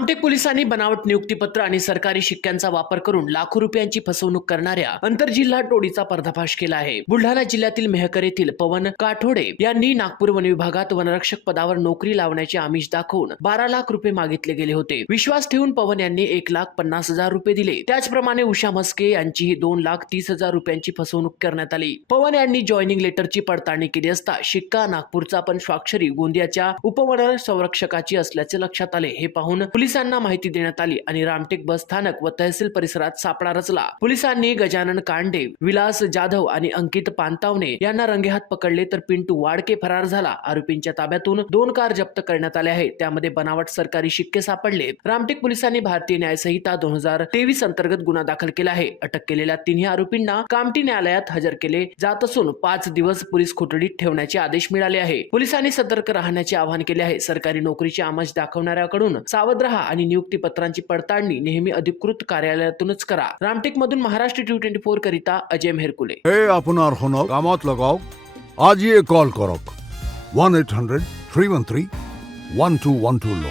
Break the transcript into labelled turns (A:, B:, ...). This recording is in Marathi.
A: रामटेक पोलिसांनी बनावट नियुक्तीपत्र आणि सरकारी शिक्क्यांचा वापर करून लाखो रुपयांची फसवणूक करणाऱ्या आंतरजिल्हा टोळीचा पर्दाफाश केला आहे. बुलढाणा जिल्ह्यातील मेहकर येथील पवन काठोडे यांनी नागपूर वन विभागात वनरक्षक पदावर नोकरी लावण्याचे आमिष दाखवून बारा लाख रुपये मागितले गेले होते. विश्वास ठेवून पवन यांनी एक लाख पन्नास हजार रुपये दिले. त्याचप्रमाणे उषा मस्के यांचीही दोन लाख तीस हजार रुपयांची फसवणूक करण्यात आली. पवन यांनी जॉईनिंग लेटरची पडताळणी केली असता शिक्का नागपूरचा पण स्वाक्षरी गोंदियाच्या उपवन संरक्षकाची असल्याचे लक्षात आले. हे पाहून पोलिसांना माहिती देण्यात आली आणि रामटेक बस स्थानक व तहसील परिसरात सापळा रचला. पोलिसांनी गजानन कांडे विलास जाधव आणि अंकित पांतावणे यांना रंगेहात पकडले तर पिंटू वाडके फरार झाला. आरोपींच्या ताब्यातून दोन कार जप्त करण्यात आल्या आहेत. त्यामध्ये बनावट सरकारी शिक्के सापडले. रामटेक पोलिसांनी भारतीय न्यायसंहिता दोन हजार तेवीस अंतर्गत गुन्हा दाखल केला आहे. अटक केलेल्या तिन्ही आरोपींना कामटी न्यायालयात हजर केले जात असून पाच दिवस पोलीस कोठडीत ठेवण्याचे आदेश मिळाले आहे. पोलिसांनी सतर्क राहण्याचे आवाहन केले आहे. सरकारी नोकरीचे आमच दाखवणाऱ्याकडून सावध राहा. आणि नियुक्ती पत्रांची पडताळणी नेहमी अधिकृत कार्यालयातूनच करा. रामटेक मधून महाराष्ट्र टी ट्वेंटी फोर करिता अजय मेहरकुले.
B: हे आपणार होणार कामात लगाव. आज ये कॉल करो. One eight hundred three one three one two one two low